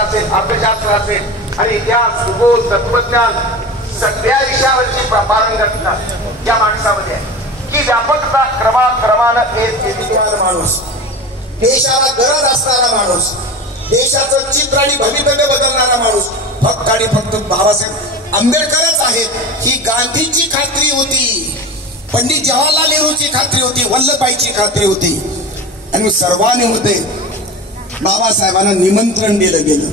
असेल, अर्थशास्त्र असेल आणि इतिहास, भूगोल, तत्वज्ञान सगळ्या विषयावरची पारंगतता या माणसामध्ये आहे की व्यापकता क्रमानं एक विद्वान माणूस, देशाला गरज असणारा माणूस, देशाचं चित्र आणि भवितव्य बदलणारा माणूस फक्त आणि फक्त बाबासाहेब आंबेडकरच आहेत ही गांधीची खात्री होती, पंडित जवाहरलाल नेहरूची खात्री होती, वल्लभभाईची खात्री होती. आणि सर्वानुमते बाबासाहेबांना निमंत्रण दिलं गेलं.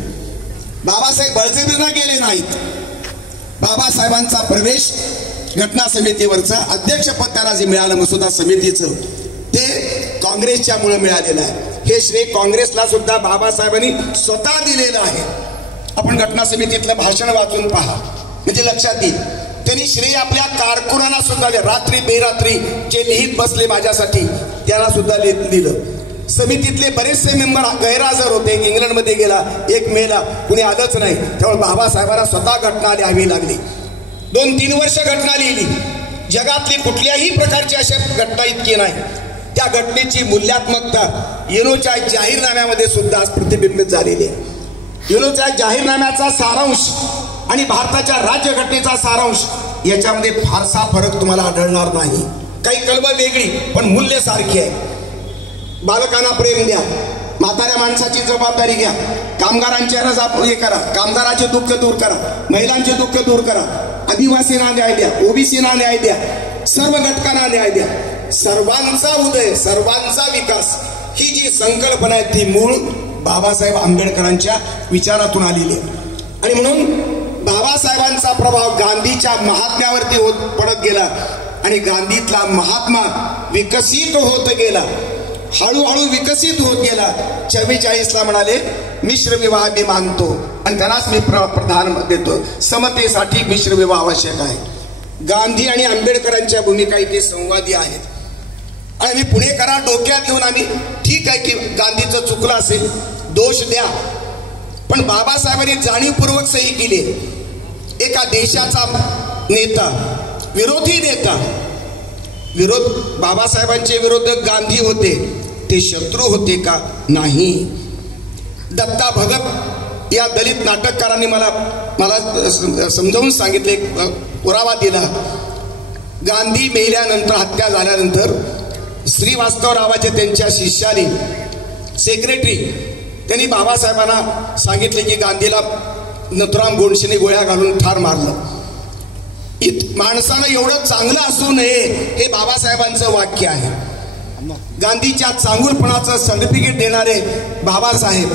बाबासाहेब बळजबरीनं गेले नाहीत. बाबासाहेबांचा प्रवेश घटना समितीवरचं अध्यक्षपद त्यांना जे मिळालं मसुदा समितीचं ते काँग्रेसच्या मुळे मिळालेलं आहे. हे श्रेय काँग्रेसला सुद्धा बाबासाहेबांनी स्वतः दिलेलं आहे. आपण घटना समितीतलं भाषण वाचून पहा म्हणजे लक्षात येईल. त्यांनी श्रेय आपल्या कारकुनांना सुद्धा रात्री बेरात्री जे लिहित बसले माझ्यासाठी त्यांना सुद्धा दिलं. समितीतले बरेचसे मेंबर गैरहजर होते. इंग्लंडमध्ये गेला, एक मेला, कुणी आलंच नाही. त्यामुळे बाबासाहेबांना स्वतः घटना लिहावी लागली. 2-3 वर्ष घटना लिहिली. जगातली कुठल्याही प्रकारची अशा घटना इतकी नाही. त्या घटनेची मूल्यात्मकता युनोच्या जाहीरनाम्यामध्ये सुद्धा आज प्रतिबिंबित झालेली आहे. युनोच्या जाहीरनाम्याचा सारांश आणि भारताच्या राज्यघटनेचा सारांश याच्यामध्ये फारसा फरक तुम्हाला आढळणार नाही. काही कलम वेगळी पण मूल्य सारखी आहे. बालकांना प्रेम द्या, म्हाताऱ्या माणसाची जबाबदारी घ्या, कामगारांच्या रजा हे करा, कामगाराचे दुःख दूर करा, महिलांचे दुःख दूर करा, आदिवासींना न्याय द्या, ओबीसीना न्याय द्या, सर्व घटकांना न्याय द्या, सर्वांचा उदय, सर्वांचा विकास ही जी संकल्पना आहे ती मूळ बाबासाहेब आंबेडकरांच्या विचारातून आलेली आहे. आणि म्हणून बाबासाहेबांचा प्रभाव गांधीच्या महात्म्यावरती पडत गेला आणि गांधीतला महात्मा विकसित होत गेला, हळूहळू विकसित होत गेला. 44ला म्हणाले मिश्र विवाह मी मानतो आणि त्यालाच मी प्रधान देतो. समतेसाठी मिश्र विवाह आवश्यक आहे. गांधी आणि आंबेडकरांच्या भूमिका इथे संवादी आहेत. आणि मी पुणेकरा डोक्यात घेऊन आम्ही ठीक आहे की गांधीचं चुकलं असेल, दोष द्या, पण बाबासाहेबांनी जाणीवपूर्वक सही केली. एका देशाचा नेता, विरोधी नेता, बाबासाहेबांचे विरोधक गांधी होते, ते शत्रू होते का? नाही. दत्ता भगत या दलित नाटककारांनी मला समजावून सांगितले, पुरावा दिला. गांधी मेल्यानंतर, हत्या झाल्यानंतर श्रीवास्तवरावाचे त्यांच्या शिष्याने सेक्रेटरी त्यांनी बाबासाहेबांना सांगितले की गांधीला नथुराम गोडसेने गोळ्या घालून ठार मारलं. माणसानं एवढं चांगलं असू नये हे बाबासाहेबांचं वाक्य आहे. गांधीच्या चांगुलपणाचं सर्टिफिकेट देणारे बाबासाहेब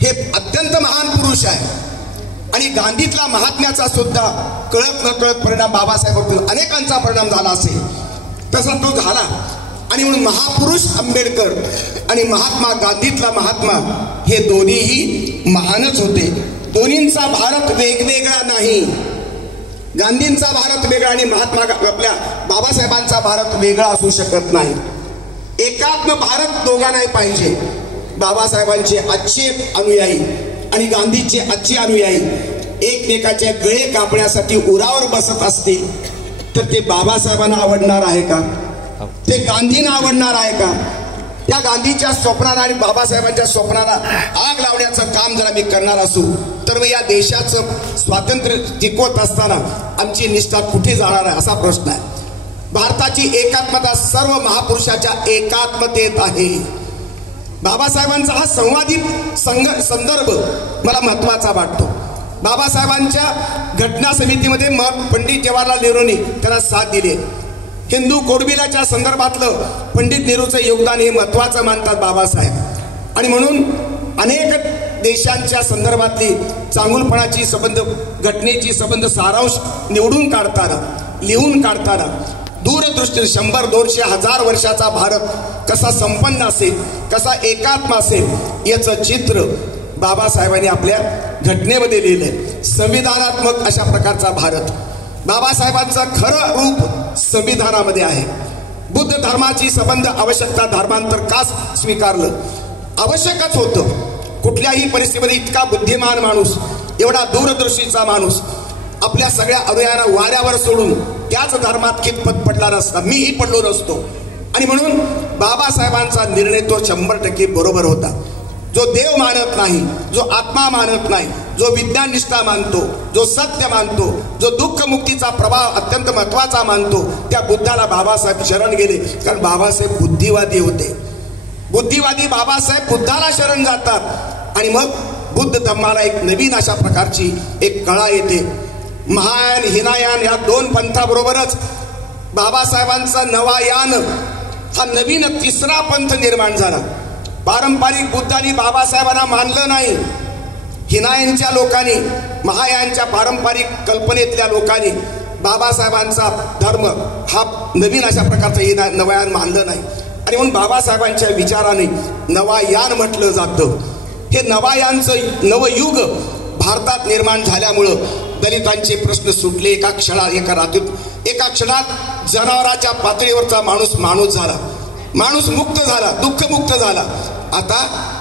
हे अत्यंत महान पुरुष आहे. आणि गांधीतला महात्म्याचा सुद्धा कळत न कळत परिणाम बाबासाहेबांवर अनेकांचा परिणाम झाला असेल तसा तो झाला. आणि म्हणून महापुरुष आंबेडकर आणि महात्मा गांधीतला महात्मा हे दोन्हीही महानच होते. दोन्हींचा भारत वेगवेगळा नाही. गांधींचा भारत वेगळा आणि महात्मा आपल्या बाबासाहेबांचा भारत वेगळा असू शकत नाही. एकात्म भारत दोघांनाही पाहिजे. बाबासाहेबांचे आजचे अनुयायी आणि गांधीचे आजचे अनुयायी एकमेकाचे गळे कापण्यासाठी उरावर बसत असतील तर ते बाबासाहेबांना आवडणार आहे का? ते गांधींना आवडणार आहे का? त्या गांधीच्या स्वप्नाला आणि बाबासाहेबांच्या स्वप्नाला आग लावण्याचं काम जर आम्ही करणार असू तर या देशाचं स्वातंत्र्य टिकवत असताना आमची निष्ठा कुठे जाणार आहे असा प्रश्न आहे. भारताची एकात्मता सर्व महापुरुषाच्या एकात्मतेत आहे. बाबासाहेबांचा हा संवादी संदर्भ मला महत्वाचा वाटतो. बाबासाहेबांच्या घटना समितीमध्ये पंडित जवाहरलाल नेहरूंनी त्यांना साथ दिली. हिंदू कोडबिलाच्या संदर्भातलं पंडित नेहरूचं योगदान हे महत्वाचं मानतात बाबासाहेब. आणि म्हणून अनेक देशांच्या संदर्भातली चांगुलपणाची संबंध, घटनेची संबंध सारांश निवडून काढताना, लिहून काढताना दूरदृष्टीने 100-200-1000 वर्षाचा भारत कसा संपन्न असेल, कसा एकात्म असेल याचं चित्र बाबासाहेबांनी आपल्या घटनेमध्ये लिहिलंय. संविधानात्मक अशा प्रकारचा भारत बाबासाहेबांचं खरं रूप संविधानामध्ये आहे. बुद्ध धर्माची संबंध आवश्यकता धर्मांतर का स्वीकारलं? आवश्यकच होतं. कुठल्याही परिस्थितीमध्ये इतका बुद्धिमान माणूस, एवढा दूरदर्शीचा माणूस आपल्या सगळ्या अनुयायांना वाऱ्यावर सोडून त्याच धर्मात कितपत पडला नसता, मीही पडलो नसतो. आणि म्हणून बाबासाहेबांचा निर्णय तो 100% बरोबर होता. जो देव मानत नाही, जो आत्मा मानत नाही, जो विज्ञान निष्ठा मानतो, जो सत्य मानतो, जो दुःख मुक्तीचा प्रभाव अत्यंत महत्वाचा मानतो, त्या बुद्धाला बाबासाहेब शरण गेले. कारण बाबासाहेब बुद्धिवादी होते. बुद्धिवादी बाबासाहेब बुद्धाला शरण जातात आणि मग बुद्ध धम्माला एक नवीन अशा प्रकारची एक कळा येते. महायान हिनायान या दोन पंथाबरोबरच बाबासाहेबांचा नवा यान हा नवीन तिसरा पंथ निर्माण झाला. पारंपरिक बुद्धांनी बाबासाहेबांना मानलं नाही. हिनायनच्या लोकांनी, महायानच्या पारंपरिक कल्पनेतल्या लोकांनी बाबासाहेबांचा धर्म हा नवीन अशा प्रकारचा नवयान मानलं नाही. आणि म्हणून बाबासाहेबांच्या विचाराने नवायान म्हटलं जातं. हे नवायानचं नवयुग भारतात निर्माण झाल्यामुळं दलितांचे प्रश्न सुटले. एका क्षणात जनावराच्या पातळीवरचा माणूस झाला, माणूस मुक्त झाला, दुःखमुक्त झाला. आता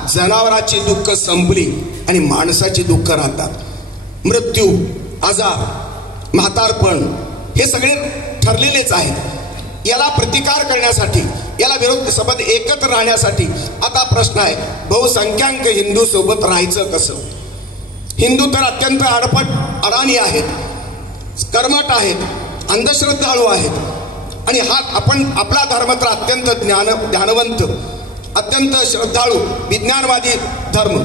जनावराची दुःख संपली आणि माणसाची दुःख राहतात. मृत्यू, आजार, म्हातारपण हे सगळे ठरलेलेच आहेत. याला प्रतिकार करण्यासाठी, याला विरोध सबंध एकत्र राहण्यासाठी आता प्रश्न आहे, बहुसंख्याक हिंदू सोबत राहायचं कसं? हिंदू तर अत्यंत अडाणी आहेत, कर्मठ आहेत, अंधश्रद्धाळू आहेत. आणि हा आपला धर्म तर अत्यंत ज्ञानवंत, अत्यंत श्रद्धाळू, विज्ञानवादी धर्म.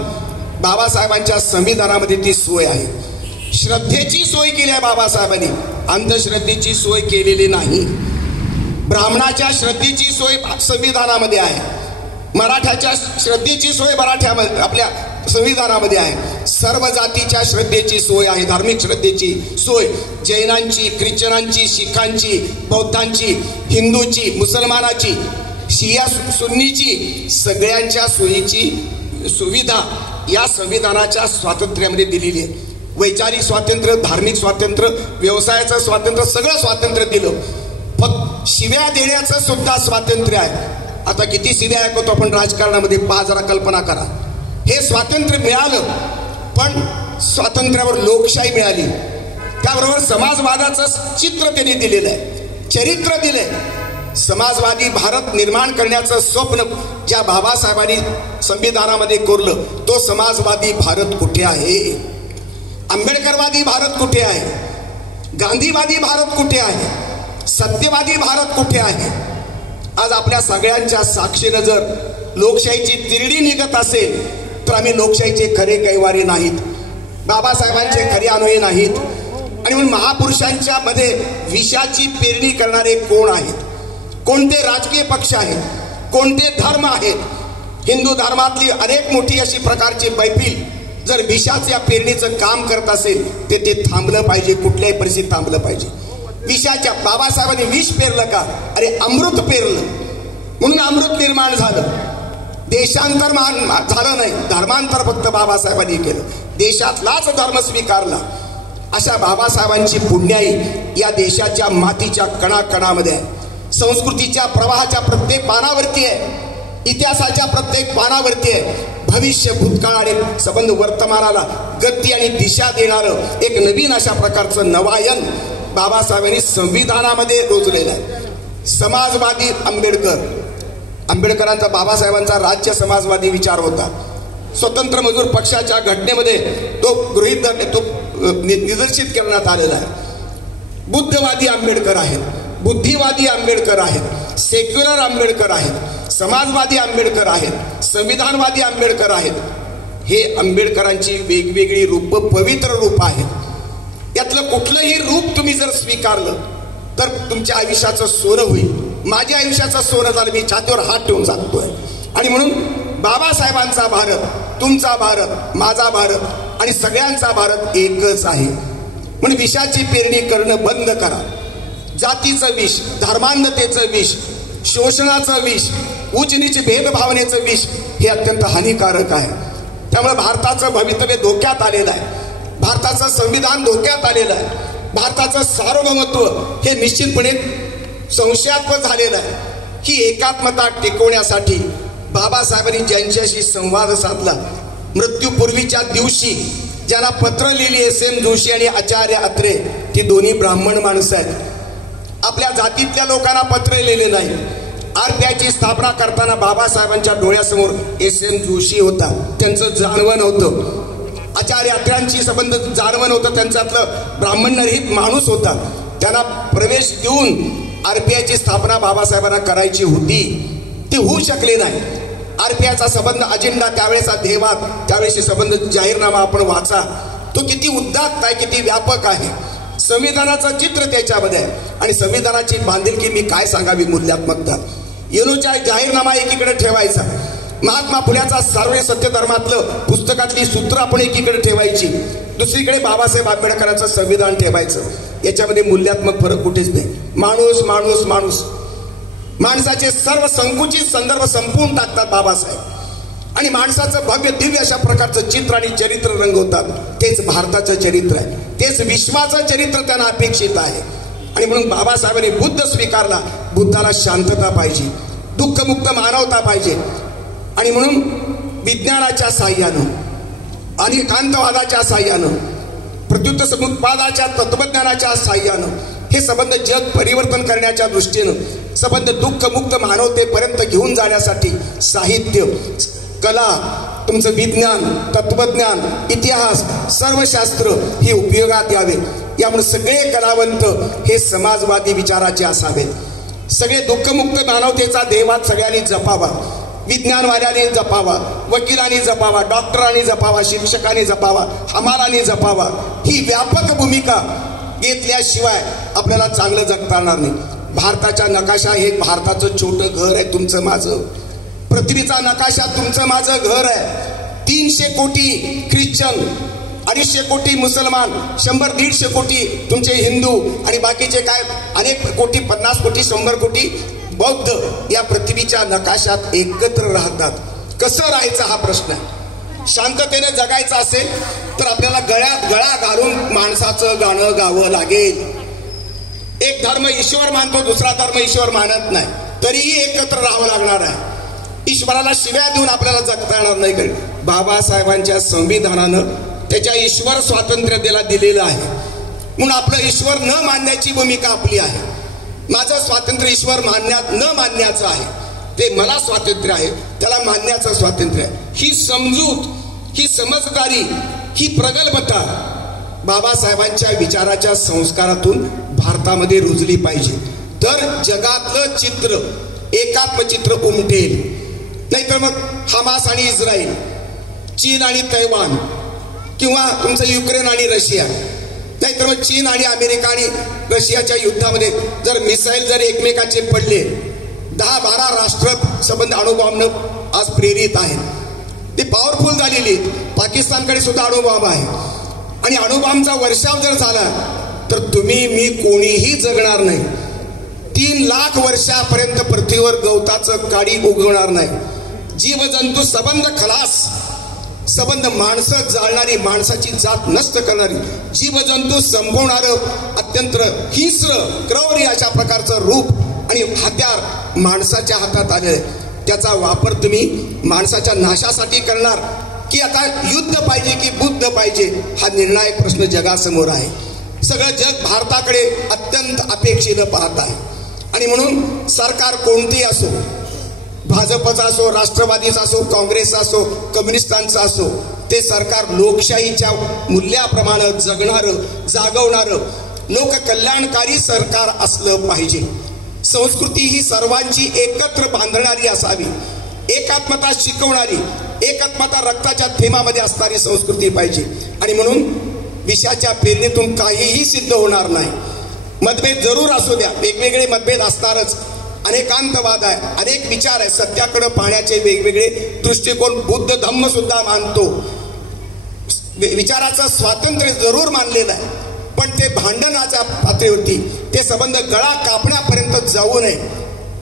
बाबासाहेबांच्या संविधानामध्ये ती सोय आहे. श्रद्धेची सोय केली आहे बाबासाहेबांनी, अंधश्रद्धेची सोय केलेली नाही. ब्राह्मणाच्या श्रद्धेची सोय संविधानामध्ये आहे, मराठ्याच्या श्रद्धेची सोय आपल्या संविधानामध्ये आहे. सर्व जातीच्या श्रद्धेची सोय आहे, धार्मिक श्रद्धेची सोय. जैनांची, ख्रिश्चनांची, शिखांची, बौद्धांची, हिंदूची, मुसलमानाची, शिया सुन्नीची, सगळ्यांच्या सोयीची सुविधा या संविधानाच्या स्वातंत्र्यामध्ये दिलेली आहे. वैचारिक स्वातंत्र्य, धार्मिक स्वातंत्र्य, व्यवसायाचं स्वातंत्र्य, सगळं स्वातंत्र्य दिलं. फक्त शिव्या देण्याचं सुद्धा स्वातंत्र्य आहे. आता किती शिव्या ऐकतो आपण राजकारणामध्ये, पहा जरा, कल्पना करा. हे स्वातंत्र्य मिळालं, पण स्वातंत्र्यावर लोकशाही मिळाली. त्याबरोबर समाजवादाचं चित्र त्यांनी दिलेलं आहे, चरित्र दिलंय. समाजवादी भारत निर्माण करण्याचं स्वप्न ज्या बाबासाहेबांनी संविधानामध्ये कोरलं, तो समाजवादी भारत कुठे आहे? आंबेडकरवादी भारत कुठे आहे? गांधीवादी भारत कुठे आहे? सत्यवादी भारत कुठे आहे? आज आपल्या सगळ्यांच्या साक्षीनं जर लोकशाहीची तिरडी निघत असेल तर आम्ही लोकशाहीचे खरे कैवारी नाहीत, बाबासाहेबांचे खरे अनुयायी नाहीत. आणि म्हणून महापुरुषांच्या मध्ये विषाची पेरणी करणारे कोण आहेत? कोणते राजकीय पक्ष आहेत? कोणते धर्म आहेत? हिंदू धर्मातली अनेक मोठी अशी प्रकारची मैफिल जर विषाच्या पेरणीचं काम करत असेल ते थांबलं पाहिजे, कुठल्याही परिस्थितीत थांबलं पाहिजे. विषाच्या, बाबासाहेबांनी विष पेरलं का? अरे अमृत पेरलं, म्हणून अमृत निर्माण झालं. देशांतर झालं नाही, धर्मांतर फक्त बाबासाहेबांनी केलं. देशातलाच धर्म स्वीकारला. अशा बाबासाहेबांची पुण्याई या देशाच्या मातीच्या कणाकणामध्ये आहे. संस्कृतीच्या प्रवाहाच्या प्रत्येक पानावरती आहे, इतिहासाच्या प्रत्येक पानावरती आहे. भविष्य, भूतकाळ आणि संबंध वर्तमानाला गती आणि दिशा देणारं एक नवीन अशा प्रकारचं नवायन बाबासाहेबांनी संविधानामध्ये रोजलेलं आहे. समाजवादी आंबेडकरांचा, बाबासाहेबांचा राज्य समाजवादी विचार होता. स्वतंत्र मजूर पक्षाच्या घटनेमध्ये तो गृहीत धरले, तो निदर्शित करण्यात आलेला आहे. बुद्धवादी आंबेडकर आहेत, बुद्धिवादी आंबेडकर आहेत, सेक्युलर आंबेडकर आहेत, समाजवादी आंबेडकर आहेत, संविधानवादी आंबेडकर आहेत. हे आंबेडकरांची वेगवेगळी रूप, पवित्र रूप आहेत. यातलं कुठलंही रूप तुम्ही जर स्वीकारलं तर तुमच्या आयुष्याचं सोनं होईल. माझ्या आयुष्याचं सोनं झालं, मी छातीवर हात ठेवून सांगतोय. आणि म्हणून बाबासाहेबांचा भारत, तुमचा भारत, माझा भारत आणि सगळ्यांचा भारत एकच आहे. म्हणून विषाची पेरणी करणं बंद करा. जातीचं विष, धर्मांधतेचं विष, शोषणाचं विष, उच्च नीच भेदभावनेचं विष हे अत्यंत हानिकारक आहे. त्यामुळे भारताचं भवितव्य धोक्यात आलेलं आहे, भारताचं संविधान धोक्यात आलेलं आहे, भारताचं सार्वभौमत्व हे निश्चितपणे संशयास्पद झालेलं आहे. ही एकात्मता टिकवण्यासाठी बाबासाहेबांनी ज्यांच्याशी संवाद साधला, मृत्यूपूर्वीच्या दिवशी ज्यांना पत्र लिहिली SM जोशी आणि आचार्य अत्रे, ती दोन्ही ब्राह्मण माणसं आहेत. आपल्या जातीतल्या लोकांना पत्र लिहिले नाही, RPIची स्थापना करताना बाबासाहेबांच्या डोळ्यासमोर SM जोशी होता, त्यांचं जाणवण होतं. आचार्य अत्र्यांची संबंध जाणवण होतं, त्यांच्यातलं ब्राह्मणरहित माणूस होता. त्यांना प्रवेश देऊन RPIची स्थापना बाबासाहेबांना करायची होती, ती होऊ शकली नाही. RPIचा संबंध अजेंडा, त्यावेळेचा ध्येयवाद, त्यावेळेशी संबंध जाहीरनामा आपण वाचा, तो किती उदात्त आहे, किती व्यापक आहे. संविधानाचं चित्र त्याच्यामध्ये आहे. आणि संविधानाची बांधिलकी मी काय सांगावी, मूल्यात्मकता. युनोचा जाहीरनामा एकीकडे ठेवायचा, महात्मा फुल्याचा सार्वजनिक सत्य धर्मातलं पुस्तकातली सूत्र आपण एकीकडे ठेवायची, दुसरीकडे बाबासाहेब आंबेडकरांचं संविधान ठेवायचं. याच्यामध्ये मूल्यात्मक फरक कुठेच नाही. माणूस माणूस माणूस, माणसाचे सर्व संकुचित संदर्भ संपवून टाकतात बाबासाहेब. आणि माणसाचं भव्य दिव्य अशा प्रकारचं चित्र आणि चरित्र रंगवतात. तेच भारताचं चरित्र आहे, तेच विश्वाचं चरित्र त्यांना अपेक्षित आहे. आणि म्हणून बाबासाहेबांनी बुद्ध स्वीकारला. बुद्धाला शांतता पाहिजे, दुःखमुक्त मानवता पाहिजे. आणि म्हणून विज्ञानाच्या साह्यानं आणि एकांतवादाच्या साह्यानं, प्रत्युत्तर समुत्पादाच्या तत्वज्ञानाच्या साह्यानं हे संबंध जग परिवर्तन करण्याच्या दृष्टीनं संबंध दुःखमुक्त मानवतेपर्यंत घेऊन जाण्यासाठी साहित्य, कला, तुमचं विज्ञान, तत्वज्ञान, इतिहास, सर्व शास्त्र हे उपयोगात यावे. यामुळे सगळे कलावंत हे समाजवादी विचाराचे असावेत. सगळे दुःखमुक्त मानवतेचा ध्येयवाद सगळ्यांनी जपावा. विज्ञानवाद्यांनी जपावा, वकिलांनी जपावा, डॉक्टरांनी जपावा, शिक्षकांनी जपावा, हमालांनी जपावा. ही व्यापक भूमिका घेतल्याशिवाय आपल्याला चांगलं जगता येणार नाही. भारताचा नकाशा हे भारताचं छोटं घर आहे, तुमचं माझं. पृथ्वीचा नकाशा तुमचं माझं घर आहे. 300 कोटी ख्रिश्चन, 250 कोटी मुसलमान, 100-150 कोटी तुमचे हिंदू आणि बाकीचे काय अनेक कोटी, 50 कोटी, 100 कोटी बौद्ध या पृथ्वीच्या नकाशात एकत्र राहतात. कसं राहायचं हा प्रश्न आहे. शांततेने जगायचं असेल तर आपल्याला गळ्यात गळा घालून माणसाचं गाणं गावं लागेल. एक धर्म ईश्वर मानतो, दुसरा धर्म ईश्वर मानत नाही, तरीही एकत्र राहावं लागणार आहे. ईश्वराला शिव्या देऊन आपल्याला जगता येणार नाही. बाबासाहेबांच्या संविधानानं त्याच्या ईश्वर स्वातंत्र्य त्याला दिलेलं आहे. म्हणून आपलं ईश्वर न मानण्याची भूमिका आपली आहे. माझं स्वातंत्र्य ईश्वर मानण्यात न मानण्याचं आहे. ते मला स्वातंत्र्य आहे, त्याला मानण्याचं स्वातंत्र्य आहे. ही समजूत, ही समजदारी, ही प्रगल्भता बाबासाहेबांच्या विचाराच्या संस्कारातून भारतामध्ये रुजली पाहिजे. तर जगातलं चित्र, एकात्मचित्र उमटेल. नाहीतर मग हमास आणि इस्रायल, चीन आणि तैवान, किंवा तुमचं युक्रेन आणि रशिया, नाहीतर मग चीन आणि अमेरिका आणि रशियाच्या युद्धामध्ये जर मिसाईल जर एकमेकाचे पडले, 10-12 राष्ट्र संबंध अणुबॉम्बनं आज प्रेरित आहेत. ती पॉवरफुल झालेली. पाकिस्तानकडे सुद्धा अणुबॉम्ब आहे. आणि अणुबॉम्बचा वर्षाव जर झाला तर तुम्ही मी कोणीही जगणार नाही. 3 लाख वर्षापर्यंत पृथ्वीवर गवताचं काडी उगवणार नाही. जीवजंतू संबंध खलास, संबंध माणसं जाळणारी, माणसाची जात नष्ट करणारी, जीवजंतू संपवणारं अत्यंत हिंस्र क्रौर्य अशा प्रकारचं रूप आणि हत्यार माणसाच्या हातात आले. त्याचा वापर तुम्ही माणसाच्या नाशासाठी करणार की आता युद्ध पाहिजे की बुद्ध पाहिजे, हा निर्णायक प्रश्न जगासमोर आहे. सगळं जग भारताकडे अत्यंत अपेक्षेनं पाहत आहे. आणि म्हणून सरकार कोणतेही असो, भाजपचा असो, राष्ट्रवादीचा असो, काँग्रेसचा असो, कम्युनिस्टांचा असो, ते सरकार लोकशाहीच्या मूल्याप्रमाणे जगणारं, जागवणारं, लोककल्याणकारी सरकार असलं पाहिजे. संस्कृती ही सर्वांची एकत्र बांधणारी असावी, एकात्मता शिकवणारी, एकात्मता रक्ताच्या थेंबामध्ये असणारी संस्कृती पाहिजे. आणि म्हणून विषाच्या पेरणीतून काहीही सिद्ध होणार नाही. मतभेद जरूर असू द्या, वेगवेगळे मतभेद असणारच. अनेकांतवाद आहे, अनेक विचार आहे, सत्याकडे पाहण्याचे वेगवेगळे दृष्टिकोन बुद्ध धम्म सुद्धा मानतो. विचाराचं स्वातंत्र्य जरूर मानलेलं आहे, पण ते भांडणाच्या पातळीवरती ते संबंध गळा कापण्यापर्यंत जाऊ नये.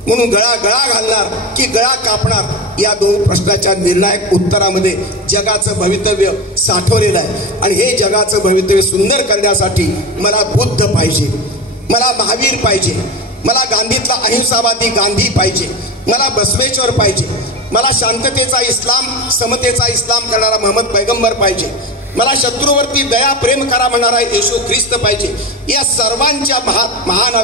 म्हणून गळा घालणार की गळा कापणार या 2 प्रश्नाच्या निर्णायक उत्तरामध्ये जगाचं भवितव्य साठवलेलं आहे. आणि हे जगाचं भवितव्य सुंदर करण्यासाठी मला बुद्ध पाहिजे, मला महावीर पाहिजे, मला गांधीतला अहिंसावादी गांधी पाहिजे, मला बसवेश्वर पाहिजे, मला शांततेचा इस्लाम, समतेचा इस्लाम करणारा मोहम्मद पैगंबर पाहिजे, मला शत्रूवरती दया प्रेम करा म्हणणारा येशू ख्रिस्त पाहिजे. या सर्वांच्या महान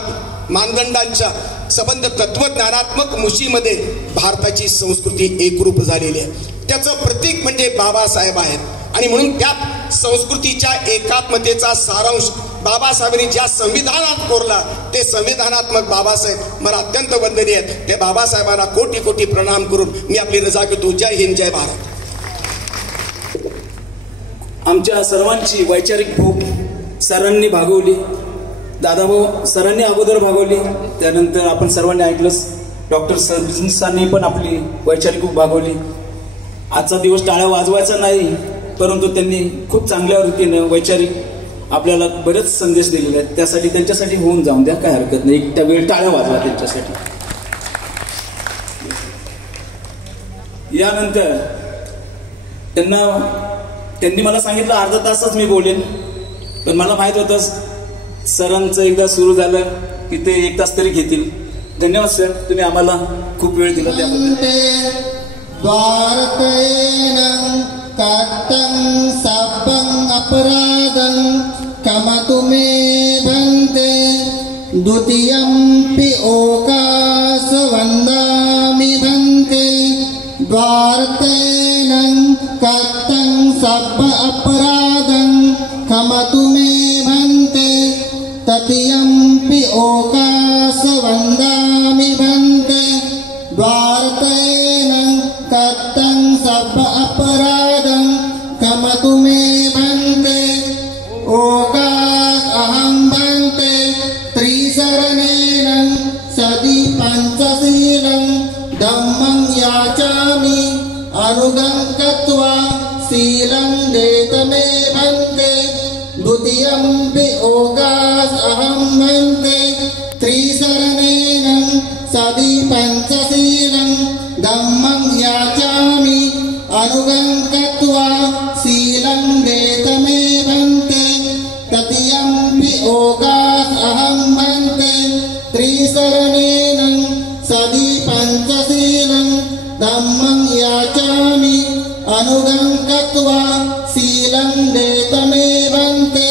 मानदंडांच्या संबंध तत्वज्ञानात्मक मुशीमध्ये भारताची संस्कृती एकरूप झालेली आहे. त्याचं प्रतीक म्हणजे बाबासाहेब आहेत आणि म्हणून त्या संस्कृतीच्या एकात्मतेचा सारांश बाबासाहेबांनी ज्या संविधानात कोरला ते संविधानात्मक बाबासाहेब मला अत्यंत वंदनीय आहेत. ते बाबासाहेबांना कोटी कोटी प्रणाम करून मी आपली रजा घेतो. जय हिंद, जय भारत. आमच्या सर्वांची वैचारिक भूक सरांनी भागवली. दादाभाऊ सरांनी अगोदर भागवली, त्यानंतर आपण सर्वांनी ऐकलंच. डॉक्टर सरांनी पण आपली वैचारिक भूक भागवली. आजचा दिवस टाळ्या वाजवायचा नाही, परंतु त्यांनी खूप चांगल्या रीतीने वैचारिक आपल्याला बरेच संदेश दिलेले आहेत. त्यासाठी त्यांच्यासाठी होऊन जाऊन द्या, काय हरकत नाही. त्या वेळ टाळ्या वाजवा त्यांच्यासाठी. यानंतर त्यांनी मला सांगितलं अर्धा तासच मी बोलेन, पण मला माहित होतं सरांचं एकदा सुरू झालं की ते 1 तास तरी घेतील. धन्यवाद सर, तुम्ही आम्हाला खूप वेळ दिला त्याबद्दल. भारतेन कातं सापं अपराधं कमतु मे भन्ते द्वितीयंपि ओकास वन्दामि भन्ते. भारतेन कातं साप अपराधं कमतु मे भन्ते तृतीयंपि ओकास वन्दामि भन्ते. भारतेन कातं साप अपराधं कमतु मे भन्ते ओकास अहं भन्ते. त्रिशरणेन सदी पंचशीलं धम्मं याचामि अनुगं कृत्वा शीलं देतमे भन्ते. द्वितीयंपि ओकास अहं भन्ते. त्रिशरणेन सदी पंचशीलं धम्मं याचामि अनुगं कृत्वा शीलं देतमे भन्ते. तृतीयंपि ओकास अहं भन्ते. त्रिशरणेन सदी पंचशीलं धम्मं याचामि अनुगं कृत्वा शीलं देतमे भन्ते.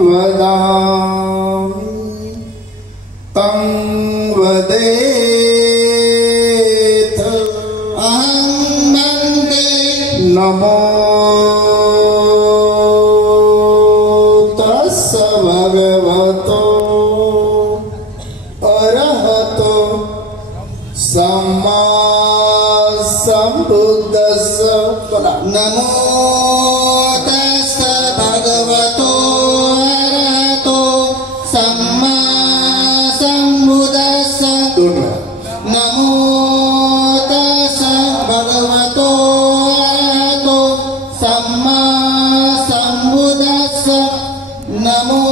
वदामि तं वदेत् अहं भन्ते. नमो तस्स भगवतो अरहतो सम्मा संबुद्धस्स. नमो तस्स भगवतो अरहतो सम्मा संबुद्धस्स. नमो तस्स भगवतो अरहतो सम्मा संबुद्धस्स. नमो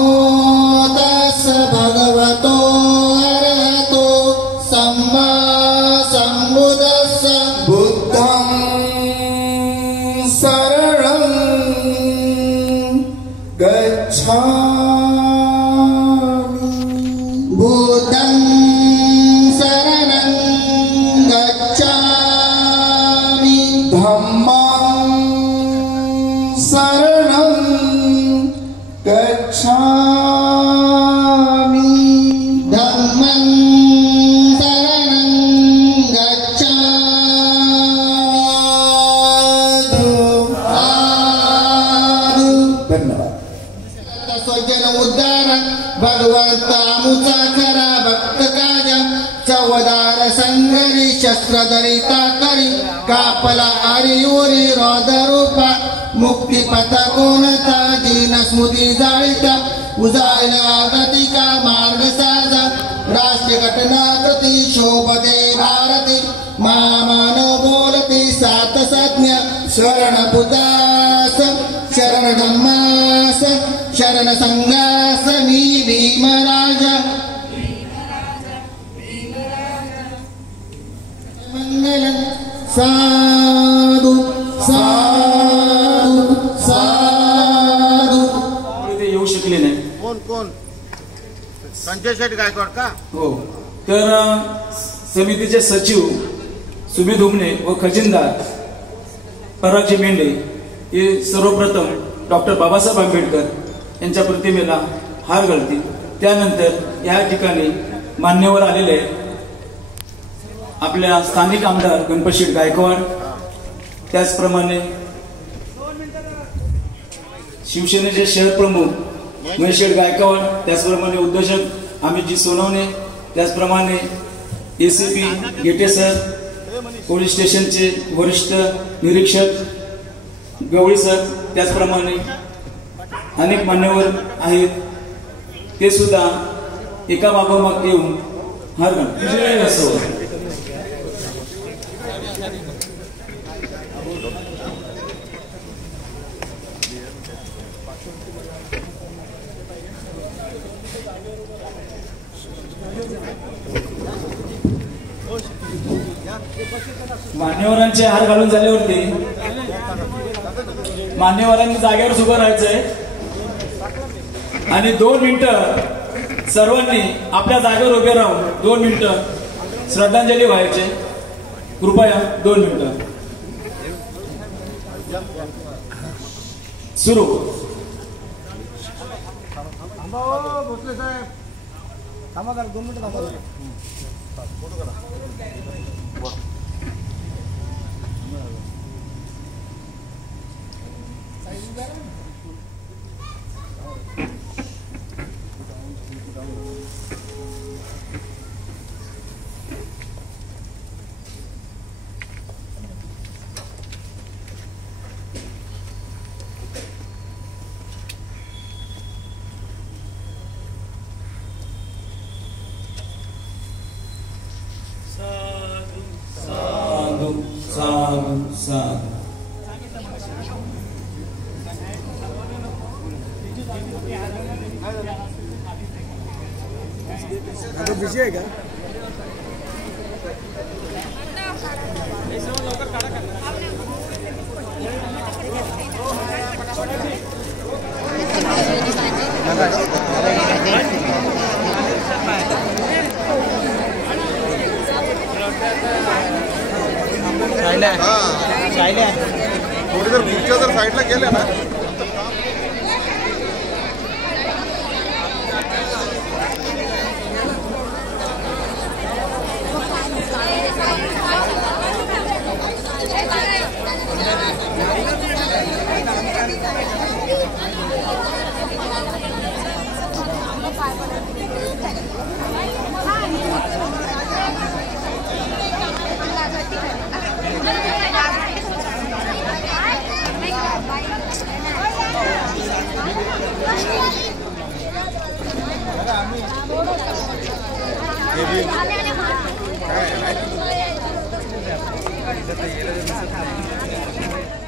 तस्स भगवतो अरहतो सम्मा संबुद्धस्स. बुद्धं शरणं गच्छामि. बुद्धं शरणं गच्छामि. धम्मं शरणं गच्छामि. धम्मं शरणं गच्छामि. साधु. धन्यवाद. स्वजन उद्धार भगवंता मुचा खरा भक्त काज. चवदार संगरी शस्त्रधरिता करी कापला आरियोरी रोदरूपा. मुक्तिपथ कोणता जीन स्मृती जाळीता. उजाळल्या गतिका मार्ग साजा. राष्ट्रीय घटना कृती शोभते भारती. मानव बोलती सात संज्ञ. शरण बुद्धास शरण धम्मास शरण संघास मी भीमराजा. मंगलम साधु साधु साधु. ते येऊ शकले नाही. कोण संजय शेठ गायकवाड का? हो. तर समितीचे सचिव सुबीर धुमणे व खजिनदार परागजी मेंढे हे सर्वप्रथम डॉक्टर बाबासाहेब आंबेडकर यांच्या प्रतिमेला हार घालतील. त्यानंतर या ठिकाणी मान्यवर आलेले आपल्या स्थानिक आमदार गणपतशेठ गायकवाड, त्याचप्रमाणे शिवसेनेचे शहर प्रमुख महेशशेठ गायकवाड, त्याचप्रमाणे उद्योजक अमितजी सोनवणे, त्याचप्रमाणे एसीपी गेटे सर, पोलीस स्टेशनचे वरिष्ठ निरीक्षक गवळी सर, त्याचप्रमाणे अनेक मान्यवर आहेत, ते सुद्धा एका मागोमाग येऊन हार विजय असो. मान्यवरांचे हार घालून झाल्यावरती मान्यवरांनी जागेवर उभं राहायचंय आणि 2 मिनिटं सर्वांनी आपल्या जागेवर उभे राहून 2 मिनिटं श्रद्धांजली व्हायचे. कृपया 2 मिनिटं सुरू. भोसले साहेब थांबा जरा 2 मिनिटं थांबा. साधू साधू. बिझी आहे का? थोडी जर खुर्च्या जर साईडला गेल्या ना काय